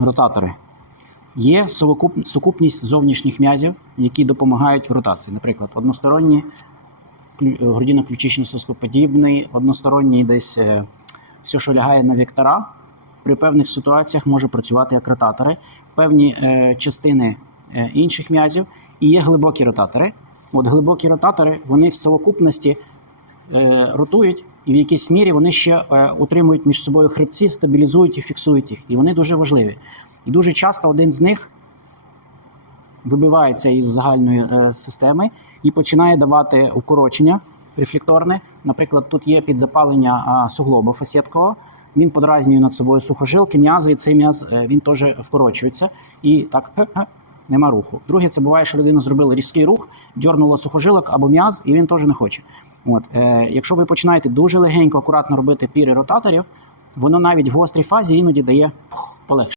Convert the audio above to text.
ротатори. Є сукупність зовнішніх м'язів, які допомагають в ротації. Наприклад, односторонні клю- грудино-ключично-соскоподібний, односторонній десь е, все, що лягає на вектора, при певних ситуаціях може працювати як ротатори, певні е, частини е, інших м'язів, і є глибокі ротатори. От глибокі ротатори вони в совокупності ротують, і в якійсь мірі вони ще е, утримують між собою хребці, стабілізують і фіксують їх. І вони дуже важливі. І дуже часто один з них вибивається із загальної е, системи і починає давати укорочення рефлекторне. Наприклад, тут є підзапалення суглоба фасеткового. Він подразнює над собою сухожилки, м'язи, і цей м'яз е, він теж вкорочується. І так нема руху. Друге, це буває, що людина зробила різкий рух, дьорнула сухожилок або м'яз, і він теж не хоче. От, е, якщо ви починаєте дуже легенько, акуратно робити піри ротаторів, воно навіть в гострій фазі іноді дає полегшення.